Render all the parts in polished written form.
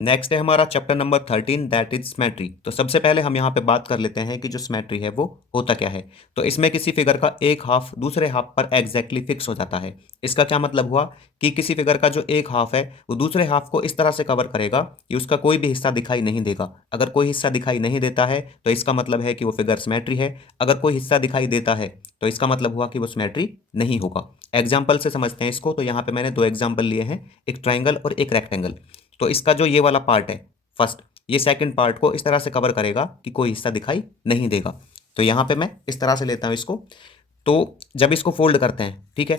Next है हमारा chapter number 13 that is symmetry. तो सबसे पहले हम यहाँ पे बात कर लेते हैं कि जो सिमेट्री है वो होता क्या है। तो इसमें किसी फिगर का एक हाफ दूसरे हाफ पर एग्जैक्टली फिक्स हो जाता है। इसका क्या मतलब हुआ कि किसी फिगर का जो एक हाफ है वो दूसरे हाफ को इस तरह से कवर करेगा कि उसका कोई भी हिस्सा दिखाई नहीं देगा। अगर कोई हिस्सा दिखाई नहीं देता है तो इसका मतलब है कि वो फिगर सिमेट्री है। अगर कोई हिस्सा दिखाई देता है तो इसका मतलब हुआ कि वो सिमेट्री नहीं होगा। एग्जाम्पल से समझते हैं इसको। तो यहाँ पे मैंने दो एग्जाम्पल लिए हैं, एक ट्राइंगल और एक रेक्टेंगल। तो इसका जो ये वाला पार्ट है फर्स्ट, ये सेकंड पार्ट को इस तरह से कवर करेगा कि कोई हिस्सा दिखाई नहीं देगा। तो यहाँ पे मैं इस तरह से लेता हूँ इसको। तो जब इसको फोल्ड करते हैं, ठीक है,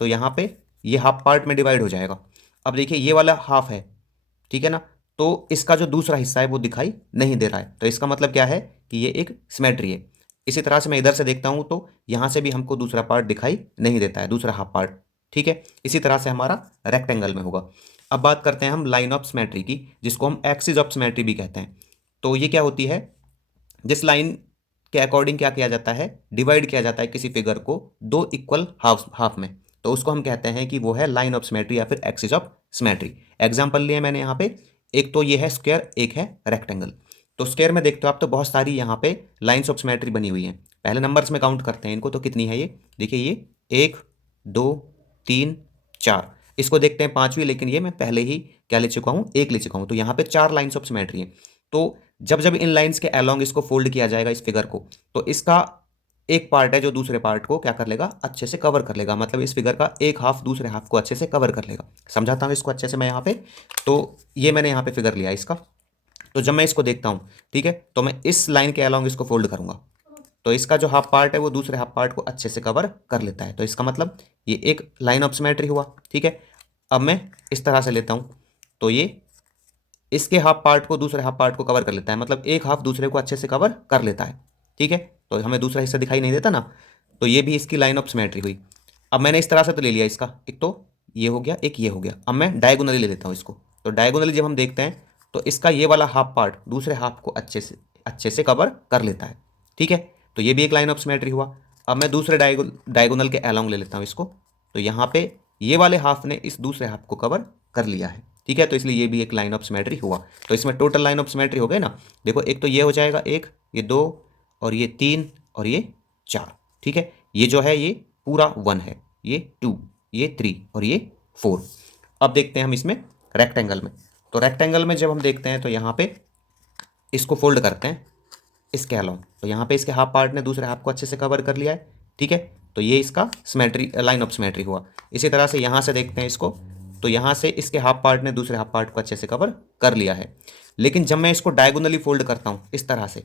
तो यहाँ पे ये हाफ पार्ट में डिवाइड हो जाएगा। अब देखिए ये वाला हाफ है, ठीक है ना, तो इसका जो दूसरा हिस्सा है वो दिखाई नहीं दे रहा है। तो इसका मतलब क्या है कि ये एक सिमेट्री है। इसी तरह से मैं इधर से देखता हूँ तो यहाँ से भी हमको दूसरा पार्ट दिखाई नहीं देता है, दूसरा हाफ पार्ट, ठीक है। इसी तरह से हमारा रेक्टेंगल में होगा। अब बात करते हैं हम लाइन ऑफ सिमेट्री की, जिसको हम एक्सिस ऑफ सिमेट्री भी कहते हैं। तो ये क्या होती है, जिस लाइन के अकॉर्डिंग क्या किया जाता है, डिवाइड किया जाता है किसी फिगर को दो इक्वल हाफ हाफ में, तो उसको हम कहते हैं कि वो है लाइन ऑफ सिमेट्री या फिर एक्सिस ऑफ सिमेट्री। एग्जांपल लिए मैंने यहाँ पे, एक तो ये है स्क्वायर, एक है रेक्टेंगल। तो स्क्वायर में देखते हो आप तो बहुत सारी यहाँ पे लाइन्स ऑफ सिमेट्री बनी हुई हैं। पहले नंबर्स में काउंट करते हैं इनको, तो कितनी है ये, देखिए ये 1 2 3 4। इसको देखते हैं पांचवी, लेकिन ये मैं पहले ही क्या ले चुका हूँ, एक ले चुका हूँ। तो यहाँ पे चार लाइन्स ऑफ सिमेट्री हैं। तो जब जब इन लाइंस के अलोंग इसको फोल्ड किया जाएगा इस फिगर को, तो इसका एक पार्ट है जो दूसरे पार्ट को क्या कर लेगा, अच्छे से कवर कर लेगा। मतलब इस फिगर का एक हाफ दूसरे हाफ को अच्छे से कवर कर लेगा। समझाता हूँ इसको अच्छे से मैं यहाँ पे। तो ये मैंने यहाँ पे फिगर लिया इसका। तो जब मैं इसको देखता हूँ, ठीक है, तो मैं इस लाइन के अलोंग इसको फोल्ड करूंगा, तो इसका जो हाफ पार्ट है वो दूसरे हाफ पार्ट को अच्छे से कवर कर लेता है। तो इसका मतलब ये एक लाइन ऑफ सिमेट्री हुआ, ठीक है। अब मैं इस तरह से लेता हूँ, तो ये इसके हाफ पार्ट को दूसरे हाफ पार्ट को कवर कर लेता है। मतलब एक हाफ दूसरे को अच्छे से कवर कर लेता है, ठीक है। तो हमें दूसरा हिस्सा दिखाई नहीं देता ना। तो ये भी इसकी लाइन ऑफ सिमेट्री हुई। अब मैंने इस तरह से तो ले लिया इसका, एक तो ये हो गया, एक ये हो गया। अब मैं डायगोनली ले लेता हूँ इसको। तो डायगोनली जब हम देखते हैं तो इसका ये वाला हाफ पार्ट दूसरे हाफ को अच्छे से कवर कर लेता है, ठीक है। तो ये भी एक लाइन ऑफ सिमेट्री हुआ। अब मैं दूसरे डायगोनल के अलोंग ले लेता हूँ इसको। तो यहाँ पे ये वाले हाफ ने इस दूसरे हाफ को कवर कर लिया है, ठीक है। तो इसलिए ये भी एक लाइन ऑफ सिमेट्री हुआ। तो इसमें टोटल लाइन ऑफ सिमेट्री हो गए ना। देखो एक तो ये हो जाएगा एक, ये दो, और ये तीन, और ये चार, ठीक है। ये जो है ये पूरा वन है, ये टू, ये थ्री, और ये फोर। अब देखते हैं हम इसमें रेक्टेंगल में। तो रेक्टेंगल में जब हम देखते हैं तो यहाँ पे इसको फोल्ड करते हैं इसके अलावा, तो यहाँ पे इसके हाफ पार्ट ने दूसरे हाफ को अच्छे से कवर कर लिया है, ठीक है। तो ये इसका सिमेट्री लाइन ऑफ सिमेट्री हुआ। इसी तरह से यहाँ से देखते हैं इसको, तो यहाँ से इसके हाफ पार्ट ने दूसरे हाफ पार्ट को अच्छे से कवर कर लिया है। लेकिन जब मैं इसको डायगोनली फोल्ड करता हूँ इस तरह से,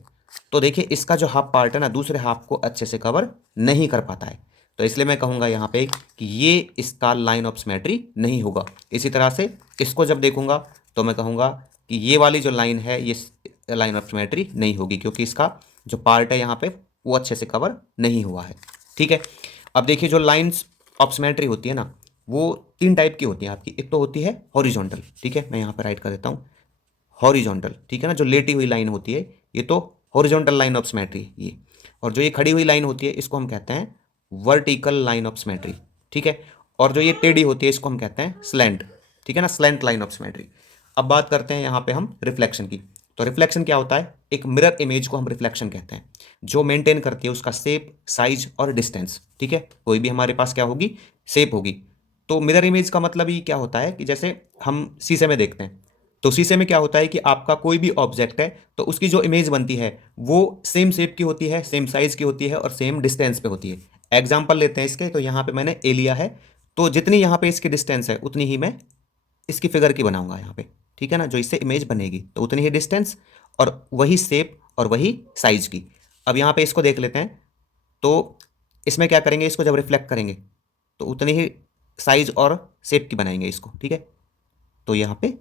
तो देखिए इसका जो हाफ पार्ट है ना दूसरे हाफ को अच्छे से कवर नहीं कर पाता है। तो इसलिए मैं कहूँगा यहाँ पे कि ये इसका लाइन ऑफ सिमेट्री नहीं होगा। इसी तरह से इसको जब देखूंगा तो मैं कहूँगा कि ये वाली जो लाइन है ये लाइन ऑफ सिमेट्री नहीं होगी, क्योंकि इसका जो पार्ट है यहाँ पे वो अच्छे से कवर नहीं हुआ है, ठीक है। अब देखिए जो लाइंस ऑफ सिमेट्री होती है ना, वो तीन टाइप की होती है आपकी। एक तो होती है हॉरिजॉन्टल, ठीक है, मैं यहाँ पर राइट कर देता हूँ, हॉरिजॉन्टल, ठीक है ना, जो लेटी हुई लाइन होती है ये तो हॉरिजॉन्टल लाइन ऑफ सिमेट्री ये। और जो ये खड़ी हुई लाइन होती है इसको हम कहते हैं वर्टिकल लाइन ऑफ सिमेट्री, ठीक है। और जो ये टेढ़ी होती है इसको हम कहते हैं स्लैंट, ठीक है ना, स्लैंट लाइन ऑफ सिमेट्री। अब बात करते हैं यहाँ पे हम रिफ्लेक्शन की। तो रिफ्लेक्शन क्या होता है, एक मिरर इमेज को हम रिफ्लेक्शन कहते हैं, जो मेंटेन करती है उसका शेप, साइज और डिस्टेंस, ठीक है। कोई भी हमारे पास क्या होगी, शेप होगी। तो मिरर इमेज का मतलब ही क्या होता है कि जैसे हम शीशे में देखते हैं, तो शीशे में क्या होता है कि आपका कोई भी ऑब्जेक्ट है तो उसकी जो इमेज बनती है वो सेम शेप की होती है, सेम साइज की होती है और सेम डिस्टेंस पे होती है। एग्जाम्पल लेते हैं इसके। तो यहाँ पे मैंने ए लिया है, तो जितनी यहाँ पे इसकी डिस्टेंस है उतनी ही मैं इसकी फिगर की बनाऊंगा यहाँ पे, ठीक है ना। जो इससे इमेज बनेगी तो उतनी ही डिस्टेंस और वही शेप और वही साइज की। अब यहाँ पे इसको देख लेते हैं। तो इसमें क्या करेंगे, इसको जब रिफ्लेक्ट करेंगे तो उतनी ही साइज और शेप की बनाएंगे इसको, ठीक है। तो यहाँ पे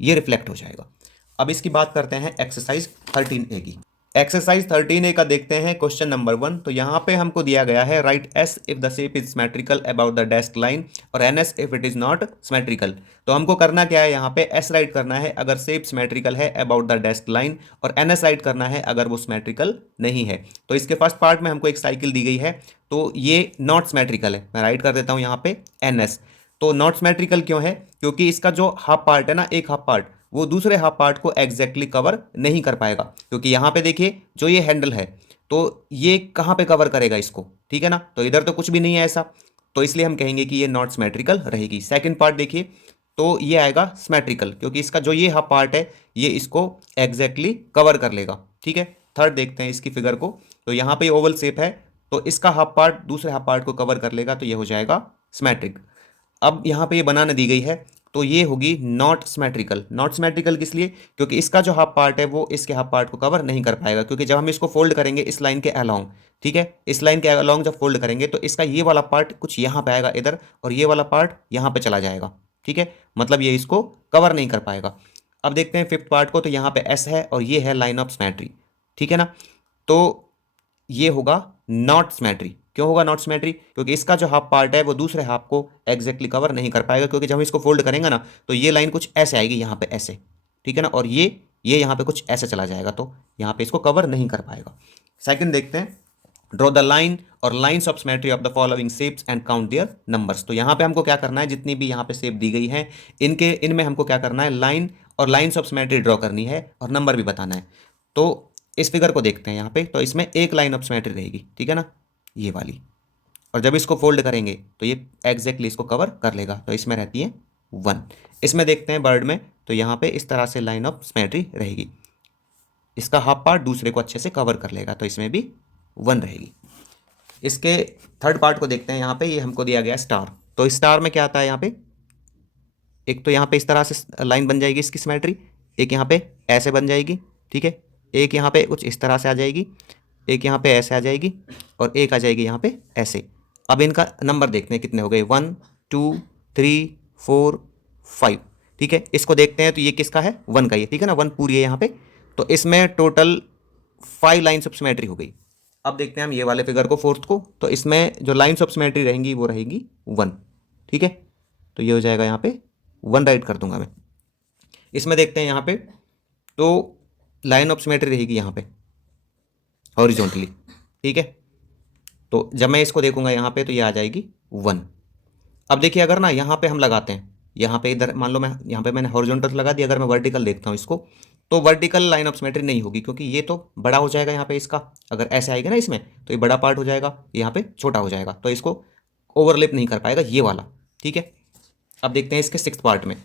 ये रिफ्लेक्ट हो जाएगा। अब इसकी बात करते हैं एक्सरसाइज 13A की। एक्सरसाइज 13A का देखते हैं क्वेश्चन नंबर 1। तो यहाँ पे हमको दिया गया है write S if the shape is symmetrical about the dashed line और N S if it is not symmetrical. तो हमको करना क्या है, यहाँ पे एस राइट करना है अगर शेप सिमेट्रिकल है अबाउट द डैश्ड लाइन, और एन एस राइट करना है अगर वो सिमेट्रिकल नहीं है। तो इसके फर्स्ट पार्ट में हमको एक साइकिल दी गई है, तो ये नॉट सिमेट्रिकल है। मैं राइट कर देता हूँ यहाँ पे एन एस। तो नॉट सिमेट्रिकल क्यों है, क्योंकि इसका जो हाफ पार्ट है ना, एक हाफ पार्ट, वो दूसरे हाफ पार्ट को एग्जैक्टली कवर नहीं कर पाएगा, क्योंकि यहाँ पे देखिए जो ये हैंडल है तो ये कहाँ पे कवर करेगा इसको, ठीक है ना, तो इधर तो कुछ भी नहीं है ऐसा, तो इसलिए हम कहेंगे कि ये नॉट सिमेट्रिकल रहेगी। सेकंड पार्ट देखिए, तो ये आएगा सिमेट्रिकल, क्योंकि इसका जो ये हाफ पार्ट है ये इसको एग्जैक्टली कवर कर लेगा, ठीक है। थर्ड देखते हैं इसकी फिगर को, तो यहाँ पे ओवल शेप है तो इसका हाफ पार्ट दूसरे हाफ पार्ट को कवर कर लेगा, तो ये हो जाएगा सिमेट्रिक। अब यहाँ पे ये बनाना दी गई है तो ये होगी नॉट सिमेट्रिकल। नॉट सिमेट्रिकल किस लिए, क्योंकि इसका जो हाफ पार्ट है वो इसके हाफ पार्ट को कवर नहीं कर पाएगा, क्योंकि जब हम इसको फोल्ड करेंगे इस लाइन के अलोंग, ठीक है, इस लाइन के अलोंग जब फोल्ड करेंगे तो इसका ये वाला पार्ट कुछ यहाँ पे आएगा इधर, और ये वाला पार्ट यहाँ पे चला जाएगा, ठीक है, मतलब ये इसको कवर नहीं कर पाएगा। अब देखते हैं फिफ्थ पार्ट को, तो यहाँ पे एस है और ये है लाइन ऑफ सिमेट्री, ठीक है ना, तो ये होगा नॉट सिमेट्री। क्यों होगा नॉट सिमेट्री, क्योंकि इसका जो हाफ पार्ट है वो दूसरे हाफ को एग्जैक्टली कवर नहीं कर पाएगा, क्योंकि जब हम इसको फोल्ड करेंगे ना तो ये लाइन कुछ ऐसे आएगी यहाँ पे ऐसे, ठीक है ना, और ये यहाँ पे कुछ ऐसे चला जाएगा, तो यहाँ पे इसको कवर नहीं कर पाएगा। सेकंड देखते हैं, ड्रॉ द लाइन और lines of symmetry of the following shapes and count their numbers. तो यहाँ पे हमको क्या करना है, जितनी भी यहाँ पे शेप दी गई है इनमें हमको क्या करना है, लाइन और लाइन्स ऑफ सिमेट्री ड्रॉ करनी है और नंबर भी बताना है। तो इस फिगर को देखते हैं यहाँ पे, तो इसमें एक लाइन ऑफ सिमेट्री रहेगी, ठीक है ना, ये वाली, और जब इसको फोल्ड करेंगे तो ये एग्जैक्टली इसको कवर कर लेगा, तो इसमें रहती है 1। इसमें देखते हैं बर्ड में, तो यहाँ पे इस तरह से लाइन ऑफ सिमेट्री रहेगी, इसका हाफ पार्ट दूसरे को अच्छे से कवर कर लेगा, तो इसमें भी 1 रहेगी। इसके थर्ड पार्ट को देखते हैं, यहाँ पे ये हमको दिया गया स्टार, तो स्टार में क्या आता है, यहाँ पे एक तो यहाँ पे इस तरह से लाइन बन जाएगी इसकी सिमेट्री, एक यहाँ पे ऐसे बन जाएगी, ठीक है, एक यहाँ पे कुछ इस तरह से आ जाएगी, एक यहाँ पे ऐसे आ जाएगी, और एक आ जाएगी यहाँ पे ऐसे। अब इनका नंबर देखते हैं कितने हो गए, 1 2 3 4 5, ठीक है। इसको देखते हैं तो ये किसका है, 1 का, ये ठीक है ना, 1 पूरी है यहाँ पे, तो इसमें टोटल 5 लाइन्स ऑफ सिमेट्री हो गई। अब देखते हैं हम ये वाले फिगर को, फोर्थ को, तो इसमें जो लाइन्स ऑफ सिमेट्री रहेंगी वो रहेगी 1, ठीक है, तो ये हो जाएगा यहाँ पे 1 राइट कर दूंगा मैं। इसमें देखते हैं यहाँ पे, तो लाइन ऑफ सिमेट्री रहेगी यहाँ पे हॉरिजॉन्टली, ठीक है, तो जब मैं इसको देखूंगा यहाँ पे तो ये आ जाएगी 1। अब देखिए अगर ना यहाँ पे हम लगाते हैं, यहाँ पे इधर मान लो मैं यहाँ पे मैंने हॉरिजॉन्टल लगा दिया, अगर मैं वर्टिकल देखता हूँ इसको, तो वर्टिकल लाइन ऑफ सिमेट्री नहीं होगी, क्योंकि ये तो बड़ा हो जाएगा यहाँ पे इसका, अगर ऐसे आएगा ना इसमें तो ये बड़ा पार्ट हो जाएगा, यहाँ पे छोटा हो जाएगा, तो इसको ओवरलेप नहीं कर पाएगा ये वाला, ठीक है। अब देखते हैं इसके सिक्स्थ पार्ट में,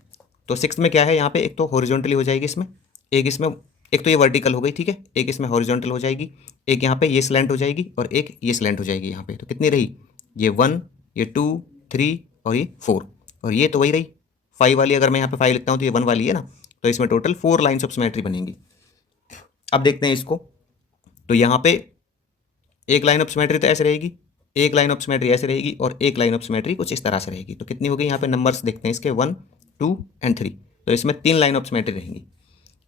तो सिक्स्थ में क्या है, यहाँ पे एक तो हॉरिजॉन्टली हो जाएगी इसमें, एक इसमें, एक तो ये वर्टिकल हो गई, ठीक है, एक इसमें हॉरिजॉन्टल हो जाएगी, एक यहाँ पे ये स्लैंट हो जाएगी, और एक ये स्लैंट हो जाएगी यहाँ पे, तो कितनी रही, ये 1, ये 2 3 और ये 4, और ये तो वही रही 5 वाली, अगर मैं यहाँ पे 5 लिखता हूँ तो ये 1 वाली है ना, तो इसमें टोटल 4 लाइन्स ऑफ सिमेट्री बनेंगी। अब देखते हैं इसको, तो यहाँ पे एक लाइन ऑफ सिमेट्री तो ऐसे रहेगी, एक लाइन ऑफ सिमेट्री ऐसे रहेगी, और एक लाइन ऑफ सिमेट्री कुछ इस तरह से रहेगी, तो कितनी हो गई यहाँ पे, नंबर्स देखते हैं इसके 1 2 एंड 3, तो इसमें 3 लाइन ऑफ सिमेट्री रहेंगी।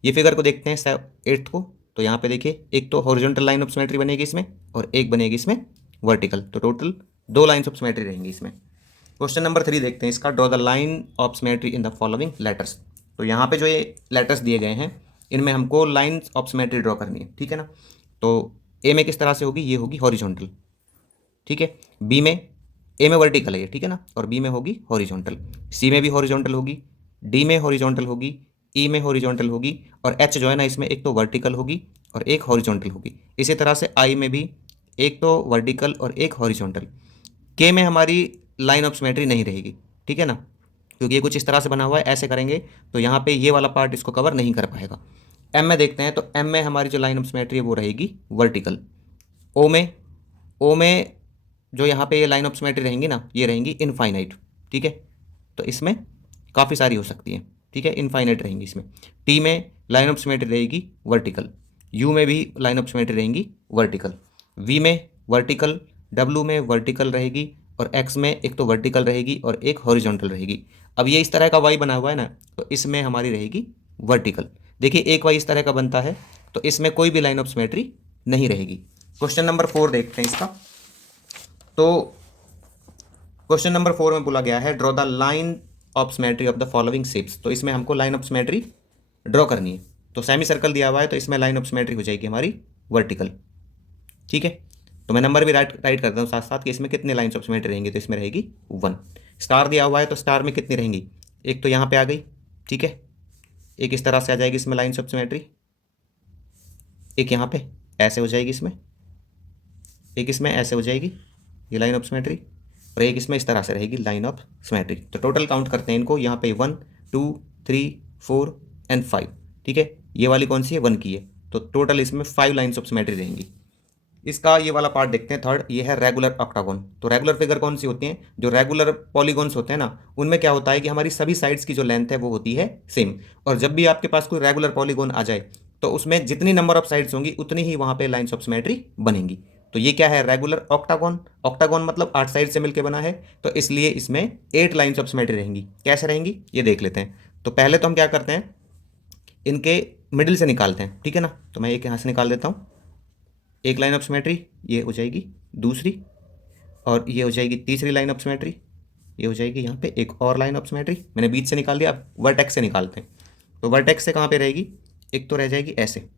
ये फिगर को देखते हैं 8th को, तो यहाँ पे देखिए एक तो हॉरिजॉन्टल लाइन ऑफ सिमेट्री बनेगी इसमें, और एक बनेगी इसमें वर्टिकल, तो टोटल 2 लाइन्स ऑफ सिमेट्री रहेंगी इसमें। क्वेश्चन नंबर 3 देखते हैं इसका, draw the line of symmetry in the following letters. तो यहाँ पे जो ये लेटर्स दिए गए हैं इनमें हमको लाइन्स ऑफ सिमेट्री ड्रॉ करनी है, ठीक है ना, तो ए में किस तरह से होगी, ये होगी हॉरिजॉन्टल, ठीक है, बी में, ए में वर्टिकल है ये, ठीक है ना, और बी में होगी हॉरिजॉन्टल, सी में भी हॉरिजॉन्टल होगी, डी में हॉरिजॉन्टल होगी, ई में हॉरिजॉन्टल होगी, और एच जो है ना इसमें एक तो वर्टिकल होगी और एक हॉरिजॉन्टल होगी। इसी तरह से आई में भी एक तो वर्टिकल और एक हॉरिजॉन्टल। के में हमारी लाइन ऑफ सिमेट्री नहीं रहेगी, ठीक है ना, क्योंकि ये कुछ इस तरह से बना हुआ है, ऐसे करेंगे तो यहाँ पे ये वाला पार्ट इसको कवर नहीं कर पाएगा। एम में देखते हैं, तो एम में हमारी जो लाइन ऑफ सिमेट्री है वो रहेगी वर्टिकल। ओ में जो यहाँ पे ये लाइन ऑफ सिमेट्री रहेंगी ना, ये रहेंगी इनफाइनाइट, ठीक है, तो इसमें काफ़ी सारी हो सकती हैं, ठीक है, इनफाइनाइट रहेंगी इसमें। टी में लाइन ऑफ सिमेट्री रहेगी वर्टिकल, यू में भी लाइन ऑफ सिमेट्री रहेंगी वर्टिकल, वी में वर्टिकल, डब्ल्यू में वर्टिकल रहेगी, और एक्स में एक तो वर्टिकल रहेगी और एक हॉरिजॉन्टल रहेगी। अब ये इस तरह का वाई बना हुआ है ना, तो इसमें हमारी रहेगी वर्टिकल। देखिए एक वाई इस तरह का बनता है, तो इसमें कोई भी लाइन ऑफ सिमेट्री नहीं रहेगी। क्वेश्चन नंबर 4 देखते हैं इसका, तो क्वेश्चन नंबर 4 में बोला गया है, draw the line of symmetry of the following shapes. तो इसमें हमको लाइन ऑफ सिमेट्री ड्रॉ करनी है, तो सेमी सर्कल दिया हुआ है, तो इसमें लाइन ऑफ सिमेट्री हो जाएगी हमारी वर्टिकल, ठीक है, तो मैं नंबर भी राइट करता हूँ साथ साथ कि इसमें कितने लाइन्स ऑफ सिमेट्री रहेंगी, तो इसमें रहेगी 1। स्टार दिया हुआ है, तो स्टार में कितनी रहेंगी, एक तो यहाँ पे आ गई, ठीक है, एक इस तरह से आ जाएगी इसमें लाइन्स ऑफ सिमेट्री, एक यहाँ पे ऐसे हो जाएगी इसमें, एक इसमें ऐसे हो जाएगी ये लाइन ऑफ सिमेट्री, और एक इसमें इस तरह से रहेगी लाइन ऑफ सिमेट्री। तो टोटल काउंट करते हैं इनको, यहाँ पे 1 2 3 4 एंड 5, ठीक है। ये वाली कौन सी है, 1 की है, तो टोटल इसमें 5 लाइन्स ऑफ सिमेट्री रहेंगी। इसका ये वाला पार्ट देखते हैं थर्ड, ये है रेगुलर ऑक्टागोन। तो रेगुलर फिगर कौन सी होती हैं, जो रेगुलर पॉलीगॉन्स होते हैं ना, उनमें क्या होता है कि हमारी सभी साइड्स की जो लेंथ है वो होती है सेम। और जब भी आपके पास कोई रेगुलर पॉलीगॉन आ जाए तो उसमें जितनी नंबर ऑफ साइड्स होंगी उतनी ही वहाँ पे लाइन्स ऑफ सिमेट्री बनेंगी। तो ये क्या है, रेगुलर ऑक्टागोन। ऑक्टागोन मतलब 8 साइड से मिलकर बना है, तो इसलिए इसमें 8 लाइन्स ऑफ सिमेट्री रहेंगी। कैसे रहेंगी ये देख लेते हैं। तो पहले तो हम क्या करते हैं, इनके मिडिल से निकालते हैं, ठीक है ना। तो मैं एक यहाँ से निकाल देता हूँ, एक लाइन ऑफ सिमेट्री ये हो जाएगी दूसरी, और ये हो जाएगी तीसरी लाइन ऑफ सिमेट्री, ये हो जाएगी यहाँ पे एक और लाइन ऑफ सिमेट्री, मैंने बीच से निकाल दिया। अब वर्टेक्स से निकालते हैं। तो वर्टेक्स से कहाँ पे रहेगी, एक तो रह जाएगी ऐसे,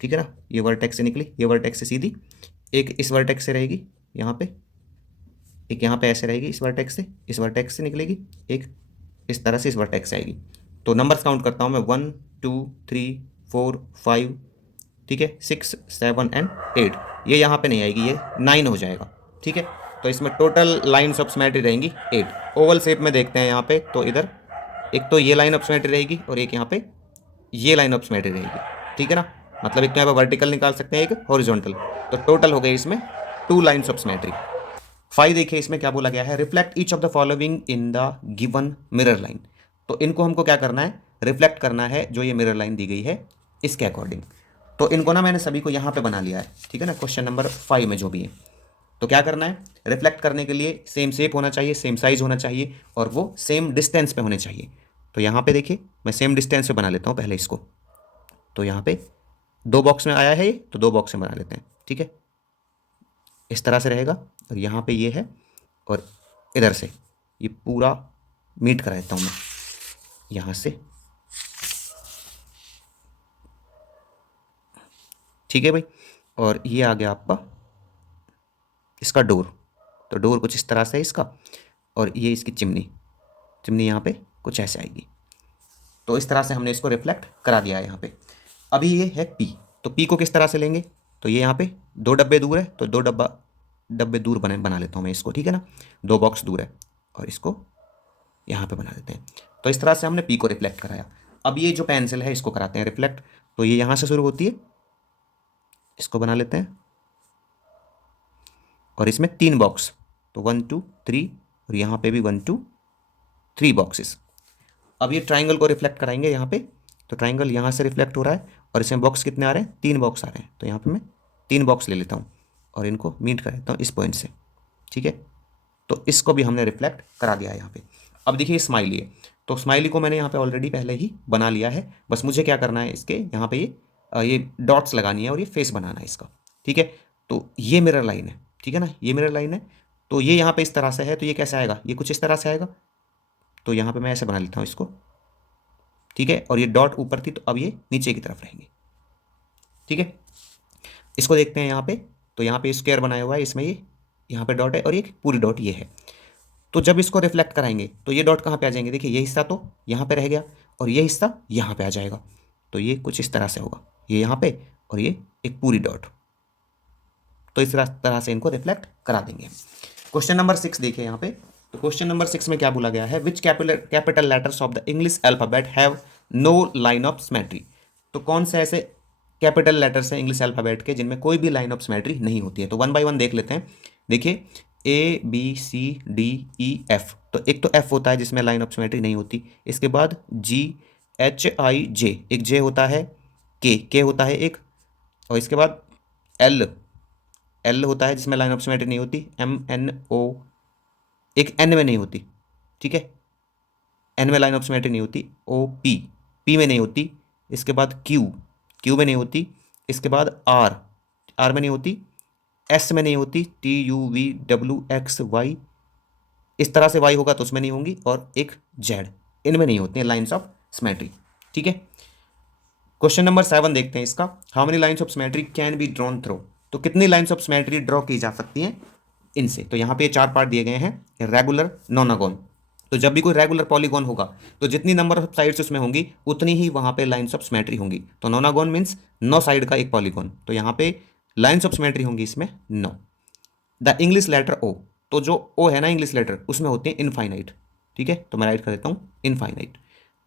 ठीक है ना, ये वर्टेक्स से निकली, ये वर्टेक्स से सीधी, एक इस वर्टेक्स से रहेगी यहाँ पे, एक यहाँ पे ऐसे रहेगी इस वर्टेक्स से, इस वर्टेक्स से निकलेगी, एक इस तरह से इस वर्टेक्स से आएगी। तो नंबर्स काउंट करता हूँ मैं, 1 2 3 4 5, ठीक है, 6 7 एंड 8। ये यहाँ पे नहीं आएगी, ये 9 हो जाएगा, ठीक है। तो इसमें टोटल लाइन्स ऑफ सिमेट्री रहेंगी 8। ओवल शेप में देखते हैं यहाँ पे, तो इधर एक तो ये लाइन ऑफ सिमेट्री रहेगी और एक यहाँ पे ये लाइन ऑफ सिमेट्री रहेगी, ठीक है ना। मतलब एक तो यहाँ पे वर्टिकल निकाल सकते हैं, एक हॉरिजॉन्टल। तो टोटल हो गई इसमें 2 लाइन्स ऑफ सिमेट्री। 5 देखिए इसमें क्या बोला गया है, reflect each of the following in the given mirror line. तो इनको हमको क्या करना है, रिफ्लेक्ट करना है जो ये मिरर लाइन दी गई है इसके अकॉर्डिंग। तो इनको ना मैंने सभी को यहाँ पे बना लिया है, ठीक है ना, क्वेश्चन नंबर 5 में जो भी है। तो क्या करना है, रिफ्लेक्ट करने के लिए सेम शेप होना चाहिए, सेम साइज होना चाहिए, और वो सेम डिस्टेंस पे होने चाहिए। तो यहाँ पे देखिए मैं सेम डिस्टेंस पे बना लेता हूँ पहले इसको। तो यहाँ पे 2 बॉक्स में आया है ये, तो 2 बॉक्स में बना लेते हैं, ठीक है। इस तरह से रहेगा, और यहाँ पे ये है, और इधर से ये पूरा मीट करा देता हूँ मैं यहाँ से, ठीक है भाई। और ये आ गया आपका इसका डोर। तो डोर कुछ इस तरह से है इसका, और ये इसकी चिमनी, चिमनी यहाँ पे कुछ ऐसे आएगी। तो इस तरह से हमने इसको रिफ्लेक्ट करा दिया है यहाँ पे। अभी ये है पी, तो पी को किस तरह से लेंगे, तो ये यहाँ पे 2 डब्बे दूर है, तो 2 डब्बे दूर बना लेता हूँ मैं इसको, ठीक है ना, 2 बॉक्स दूर है, और इसको यहाँ पे बना देते हैं। तो इस तरह से हमने पी को रिफ्लेक्ट कराया। अब ये जो पेंसिल है इसको कराते हैं रिफ्लेक्ट। तो ये यहाँ से शुरू होती है, इसको बना लेते हैं, और इसमें 3 बॉक्स, तो 1 2 3, और यहाँ पे भी 1 2 3 बॉक्सेस। अब ये ट्राइंगल को रिफ्लेक्ट कराएंगे यहाँ पे। तो ट्राइंगल यहाँ से रिफ्लेक्ट हो रहा है, और इसमें बॉक्स कितने आ रहे हैं, 3 बॉक्स आ रहे हैं। तो यहाँ पे मैं 3 बॉक्स ले लेता हूँ, और इनको मीट कर देता हूँ इस पॉइंट से, ठीक है। तो इसको भी हमने रिफ्लेक्ट करा दिया है यहाँ पे। अब देखिए स्माइली है, तो स्माइली को मैंने यहाँ पे ऑलरेडी पहले ही बना लिया है। बस मुझे क्या करना है, इसके यहाँ पे ये डॉट्स लगानी है, और ये फेस बनाना है इसका, ठीक है। तो ये मिरर लाइन है, ठीक है ना, ये मिरर लाइन है। तो ये यहाँ पे इस तरह से है, तो ये कैसे आएगा, ये कुछ इस तरह से आएगा। तो यहाँ पे मैं ऐसे बना लेता हूँ इसको, ठीक है। और ये डॉट ऊपर थी, तो अब ये नीचे की तरफ रहेंगे, ठीक है। इसको देखते हैं यहाँ पे। तो यहाँ पे स्क्वायर बनाया हुआ है, इसमें ये यहाँ पे डॉट है, और ये पूरी डॉट ये है। तो जब इसको रिफ्लेक्ट कराएंगे तो ये डॉट कहाँ पे आ जाएंगे, देखिए ये हिस्सा तो यहाँ पे रह गया, और ये हिस्सा यहाँ पे आ जाएगा। तो ये कुछ इस तरह से होगा, ये यहाँ पे, और ये एक पूरी डॉट। तो इस तरह से इनको रिफ्लेक्ट करा देंगे। क्वेश्चन नंबर 6 देखिए यहाँ पे। तो क्वेश्चन नंबर 6 में क्या बोला गया है, which capital letters of the English alphabet have no line of symmetry. तो कौन से ऐसे कैपिटल लेटर्स हैं इंग्लिश अल्फाबेट के जिनमें कोई भी लाइन ऑफ सिमेट्री नहीं होती है। तो 1 बाय 1 देख लेते हैं। देखिए ABCDEF, तो एक तो F होता है जिसमें लाइन ऑफ सिमेट्री नहीं होती। इसके बाद GHIJ, एक J होता है, K होता है एक, और इसके बाद L होता है जिसमें लाइन ऑफ सिमेट्री नहीं होती। MNO, एक N में नहीं होती, ठीक है, N में लाइन ऑफ सिमेट्री नहीं होती। P में नहीं होती। इसके बाद Q में नहीं होती। इसके बाद R में नहीं होती। S में नहीं होती। TUVWXY, इस तरह से Y होगा तो उसमें नहीं होंगी, और एक Z, इनमें नहीं होती हैं लाइन्स ऑफ सिमेट्री, ठीक है। क्वेश्चन नंबर 7 देखते हैं इसका, how many lines of symmetry can be drawn through. तो कितनी लाइन्स ऑफ सिमेट्री ड्रॉ की जा सकती हैं इनसे। तो यहाँ पे 4 पार्ट दिए गए हैं, रेगुलर, नॉनागोन, तो जब भी कोई रेगुलर पॉलीगॉन होगा तो जितनी नंबर ऑफ साइड्स उसमें होंगी उतनी ही वहां पे लाइंस ऑफ सिमेट्री होंगी। तो नोनागोन मीन्स 9 साइड का एक पॉलीगॉन, तो यहाँ पे लाइंस ऑफ सिमेट्री होंगी इसमें 9। द इंग्लिश लेटर ओ, तो जो ओ है ना इंग्लिश लेटर उसमें होती है इनफाइनाइट, ठीक है, तो मैं राइट कर देता हूँ इनफाइनाइट।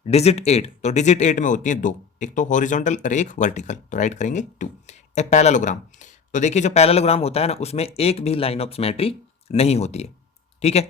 डिजिट 8, तो डिजिट 8 में होती है दो, एक तो हॉरिजॉन्टल और एक वर्टिकल, तो राइट करेंगे 2। ए पैरेललोग्राम, तो देखिए जो पैरेललोग्राम होता है ना उसमें एक भी लाइन ऑफ सिमेट्री नहीं होती है, ठीक है,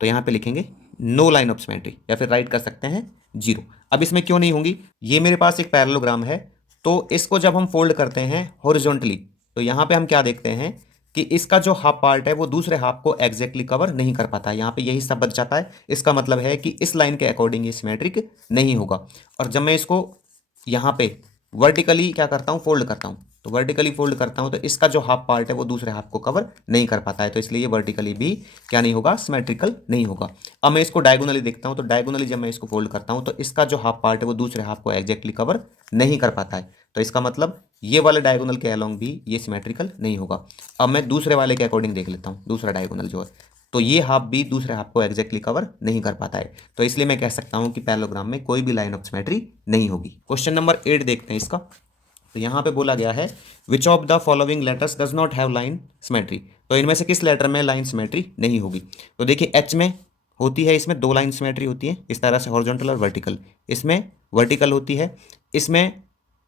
तो यहाँ पे लिखेंगे नो लाइन ऑफ सिमेट्री, या फिर राइट कर सकते हैं 0। अब इसमें क्यों नहीं होंगी, ये मेरे पास एक पैरेललोग्राम है, तो इसको जब हम फोल्ड करते हैं हॉरिजॉन्टली तो यहाँ पे हम क्या देखते हैं कि इसका जो हाफ पार्ट है वो दूसरे हाफ को एग्जैक्टली कवर नहीं कर पाता है, यहाँ पे यही सब बच जाता है। इसका मतलब है कि इस लाइन के अकॉर्डिंग ये सिमेट्रिक नहीं होगा। और जब मैं इसको यहाँ पे वर्टिकली क्या करता हूँ, फोल्ड करता हूँ, तो वर्टिकली फोल्ड करता हूँ तो इसका जो हाफ पार्ट है वो दूसरे हाफ को कवर नहीं कर पाता है, तो इसलिए ये वर्टिकली भी क्या नहीं होगा, सिमेट्रिकल नहीं होगा। अब मैं इसको डायगोनली देखता हूँ, तो डायगोनली जब मैं इसको फोल्ड करता हूँ तो इसका जो हाफ पार्ट है वो दूसरे हाफ को एग्जैक्टली कवर नहीं कर पाता है, तो इसका मतलब ये वाले डायगोनल के अलोंग भी ये सिमेट्रिकल नहीं होगा। अब मैं दूसरे वाले के अकॉर्डिंग देख लेता हूँ, दूसरा डायगोनल जो है, तो ये हाफ भी दूसरे हाफ को एग्जैक्टली कवर नहीं कर पाता है, तो इसलिए मैं कह सकता हूँ कि पैरेललोग्राम में कोई भी लाइन ऑफ सिमेट्री नहीं होगी। क्वेश्चन नंबर 8 देखते हैं इसका, तो यहाँ पे बोला गया है which of the following letters does not have line symmetry, तो इनमें से किस लेटर में लाइन सिमेट्री नहीं होगी। तो देखिए एच में होती है, इसमें दो लाइन सिमेट्री होती है इस तरह से हॉरिजॉन्टल और वर्टिकल, इसमें वर्टिकल होती है, इसमें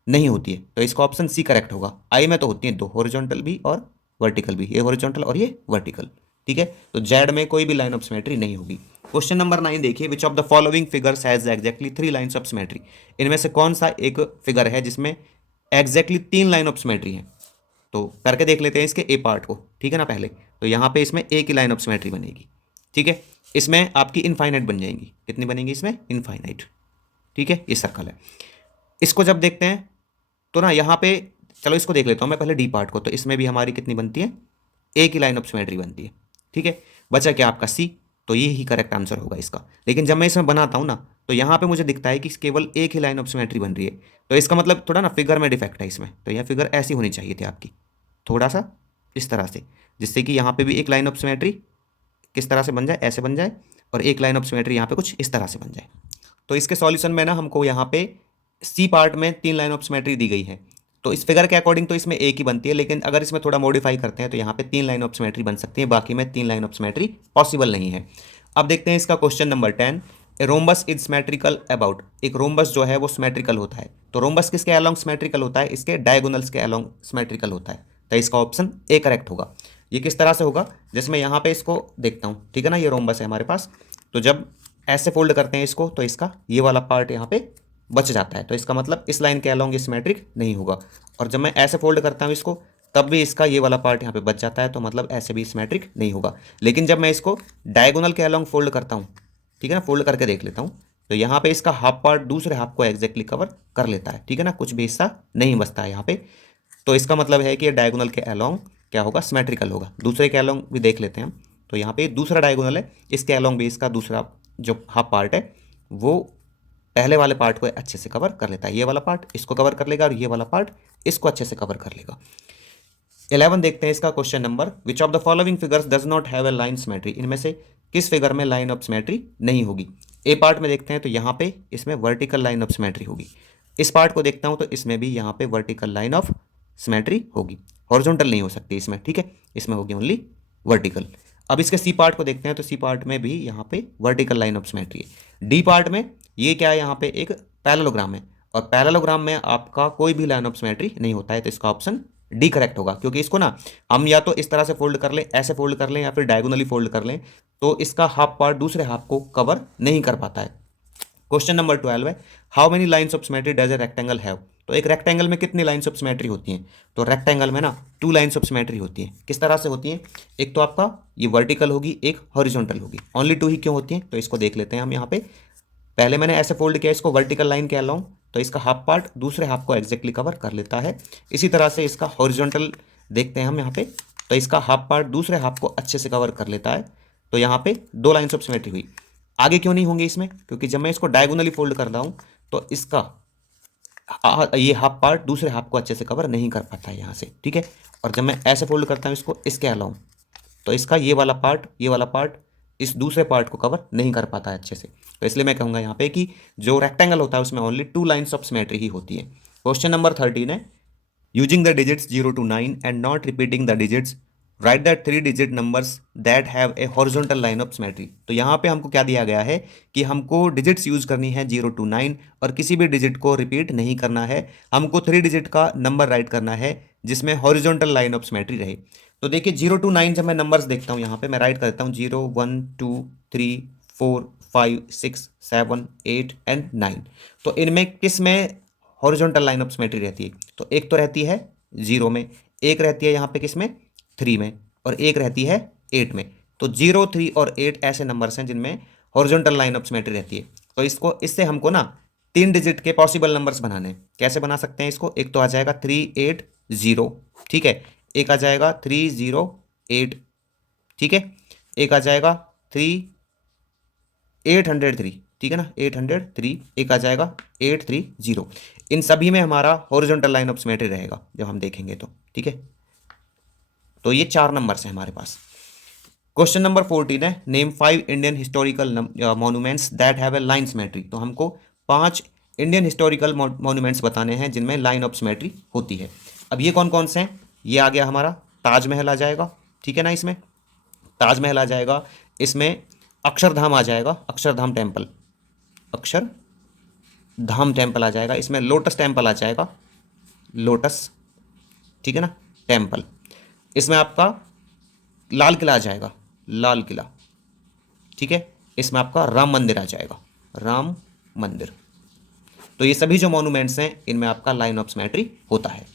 नहीं होती है, तो इसका ऑप्शन सी करेक्ट होगा। आई में तो होती है दो, हॉरिजॉन्टल भी और वर्टिकल भी, ये हॉरिजॉन्टल और ये वर्टिकल, ठीक है, तो जेड में कोई भी लाइन ऑफ सिमेट्री नहीं होगी। क्वेश्चन नंबर 9 देखिए which of the following figures has exactly 3 lines of symmetry, इनमें से कौन सा एक फिगर है जिसमें एग्जैक्टली 3 लाइन ऑफ सिमेट्री है। तो करके देख लेते हैं इसके ए पार्ट को, ठीक है ना। पहले तो यहाँ पे इसमें एक ही लाइन ऑफ सिमेट्री बनेगी, ठीक है, इसमें आपकी इनफाइनाइट बन जाएंगी, कितनी बनेंगी इसमें, इनफाइनाइट, ठीक है, ये सर्कल है। इसको जब देखते हैं तो ना यहाँ पे, चलो इसको देख लेता हूँ मैं पहले डी पार्ट को, तो इसमें भी हमारी कितनी बनती है, एक ही लाइन ऑफ सिमेट्री बनती है, ठीक है। बचा क्या आपका सी, तो ये ही करेक्ट आंसर होगा इसका। लेकिन जब मैं इसमें बनाता हूँ ना तो यहाँ पे मुझे दिखता है कि केवल एक ही लाइन ऑफ सिमेट्री बन रही है, तो इसका मतलब थोड़ा ना फिगर में डिफेक्ट है इसमें, तो यह फिगर ऐसी होनी चाहिए थी आपकी, थोड़ा सा इस तरह से, जिससे कि यहाँ पे भी एक लाइन ऑफ सिमेट्री किस तरह से बन जाए, ऐसे बन जाए, और एक लाइन ऑफ सिमेट्री यहाँ पे कुछ इस तरह से बन जाए। तो इसके सॉल्यूशन में ना हमको यहाँ पे सी पार्ट में 3 लाइन ऑफ सिमेट्री दी गई है, तो इस फिगर के अकॉर्डिंग तो इसमें एक ही बनती है, लेकिन अगर इसमें थोड़ा मॉडिफाई करते हैं तो यहाँ पे 3 लाइन ऑफ सिमेट्री बन सकती है, बाकी में 3 लाइन ऑफ सिमेट्री पॉसिबल नहीं है। अब देखते हैं इसका question number 10, a rhombus is symmetrical about, एक रोम्बस जो है वो सिमेट्रिकल होता है, तो रोम्बस किसके अलोंग सिमेट्रिकल होता है, इसके डायगोनल्स के अलोंग सिमेट्रिकल होता है, तो इसका ऑप्शन ए करेक्ट होगा। ये किस तरह से होगा, जैसे मैं यहाँ पे इसको देखता हूँ, ठीक है ना, ये रोम्बस है हमारे पास, तो जब ऐसे फोल्ड करते हैं इसको तो इसका ये वाला पार्ट यहाँ पे बच जाता है, तो इसका मतलब इस लाइन के अलोंग ये सिमेट्रिक नहीं होगा। और जब मैं ऐसे फोल्ड करता हूँ इसको तब भी इसका ये वाला पार्ट यहाँ पे बच जाता है, तो मतलब ऐसे भी सिमेट्रिक नहीं होगा। लेकिन जब मैं इसको डायगोनल के अलोंग फोल्ड करता हूँ, ठीक है ना, फोल्ड करके देख लेता हूँ, तो यहाँ पे इसका हाफ पार्ट दूसरे हाफ को एग्जैक्टली कवर कर लेता है, ठीक है ना, कुछ भी हिस्सा नहीं बचता है यहाँ पे, तो इसका मतलब है कि ये डायगोनल के अलोंग क्या होगा, सिमेट्रिकल होगा। दूसरे के अलोंग भी देख लेते हैं हम, तो यहाँ पे दूसरा डायगोनल है, इसके अलोंग भी इसका दूसरा जो हाफ पार्ट है वो पहले वाले पार्ट को अच्छे से कवर कर लेता है, ये वाला पार्ट इसको कवर कर लेगा और ये वाला पार्ट इसको अच्छे से कवर कर लेगा। 11 देखते हैं इसका question number, which of the following figures does not have a line symmetry, इनमें से किस फिगर में लाइन ऑफ सिमेट्री नहीं होगी। ए पार्ट में देखते हैं तो यहाँ पे इसमें वर्टिकल लाइन ऑफ सिमेट्री होगी, इस पार्ट को देखता हूँ तो इसमें भी यहाँ पे वर्टिकल लाइन ऑफ सिमेट्री होगी, हॉरिजॉन्टल नहीं हो सकती इसमें, ठीक है, इसमें होगी ओनली वर्टिकल। अब इसके सी पार्ट को देखते हैं तो सी पार्ट में भी यहाँ पे वर्टिकल लाइन ऑफ सिमेट्री है। डी पार्ट में ये क्या है, यहाँ पे एक पैरेललोग्राम है, और पैरेललोग्राम में आपका कोई भी लाइन ऑफ सिमेट्री नहीं होता है, तो इसका ऑप्शन डी करेक्ट होगा, क्योंकि इसको ना हम या तो इस तरह से फोल्ड कर लें, ऐसे फोल्ड कर लें, या फिर डायगोनली फोल्ड कर लें, तो इसका हाफ पार्ट दूसरे हाफ को कवर नहीं कर पाता है। क्वेश्चन नंबर 12 है, how many lines of symmetry does a rectangle have, तो एक रेक्टेंगल में कितनी लाइन्स ऑफ सिमेट्री होती हैं, तो रेक्टेंगल में ना 2 लाइन्स ऑफ सिमेट्री होती हैं। किस तरह से होती हैं, एक तो आपका ये वर्टिकल होगी, एक हॉरिजॉन्टल होगी, ओनली 2 ही क्यों होती हैं, तो इसको देख लेते हैं हम। यहाँ पे पहले मैंने ऐसे फोल्ड किया इसको वर्टिकल लाइन के अलोंग, तो इसका हाफ पार्ट दूसरे हाफ को एग्जैक्टली कवर कर लेता है। इसी तरह से इसका हॉरिजॉन्टल देखते हैं हम यहाँ पे, तो इसका हाफ पार्ट दूसरे हाफ को अच्छे से कवर कर लेता है, तो यहाँ पे 2 लाइन्स ऑफ सिमेट्री हुई। आगे क्यों नहीं होंगे इसमें, क्योंकि जब मैं इसको डायगोनली फोल्ड कर रहा हूँ तो इसका ये हाफ पार्ट दूसरे हाफ को अच्छे से कवर नहीं कर पाता है यहाँ से, ठीक है। और जब मैं ऐसे फोल्ड करता हूँ इसको इसके अलाउंग, तो इसका ये वाला पार्ट इस दूसरे पार्ट को कवर नहीं कर पाता है अच्छे से। तो इसलिए मैं कहूँगा यहाँ पे कि जो रेक्टेंगल होता है उसमें ओनली 2 लाइन्स ऑफ सिमेट्री ही होती है। क्वेश्चन नंबर 13 है, using the digits 0 to 9 and not repeating the digits right that 3 digit numbers that have a horizontal line of symmetry. तो यहाँ पे हमको क्या दिया गया है कि हमको डिजिट्स यूज करनी है 0 to 9 और किसी भी डिजिट को रिपीट नहीं करना है, हमको 3 डिजिट का नंबर राइट करना है जिसमें हॉरिजॉन्टल लाइन ऑफ सिमेट्री रहे। तो देखिए 0 to 9 जब मैं नंबर्स देखता हूँ यहाँ पे मैं राइट कर देता हूँ 0 1 2 3 4 5 6 7 8 एंड 9। तो इनमें किस में हॉरिजॉन्टल लाइन ऑफ सिमेट्री रहती है? तो एक तो रहती है 0 में, एक रहती है यहाँ पे किस में 3 में, और एक रहती है 8 में। तो 0 3 और 8 ऐसे नंबर्स हैं जिनमें हॉरिजॉन्टल लाइन ऑफ सिमेट्री रहती है। तो इससे हमको ना 3 डिजिट के पॉसिबल नंबर्स बनाने हैं। कैसे बना सकते हैं इसको? एक तो आ जाएगा 380, ठीक है, एक आ जाएगा 308, ठीक है, एक आ जाएगा 803, ठीक है ना, 803, एक आ जाएगा 830। इन सभी में हमारा हॉरिजॉन्टल लाइन ऑफ सिमेट्री रहेगा जब हम देखेंगे तो, ठीक है। तो ये 4 नंबर्स हैं हमारे पास। क्वेश्चन नंबर 14 है, name 5 Indian historical monuments that have a line symmetry. तो हमको 5 इंडियन हिस्टोरिकल मॉन्यूमेंट्स बताने हैं जिनमें लाइन ऑफ सिमेट्री होती है। अब ये कौन कौन से हैं? ये आ गया हमारा ताजमहल आ जाएगा, ठीक है ना, इसमें ताजमहल आ जाएगा, इसमें अक्षरधाम आ जाएगा, अक्षरधाम टेम्पल, अक्षरधाम टेम्पल आ जाएगा, इसमें लोटस टेम्पल आ जाएगा, लोटस, ठीक है ना, टेम्पल, इसमें आपका लाल किला आ जाएगा, लाल किला, ठीक है, इसमें आपका राम मंदिर आ जाएगा, राम मंदिर। तो ये सभी जो मॉन्यूमेंट्स हैं इनमें आपका लाइन ऑफ सिमेट्री होता है।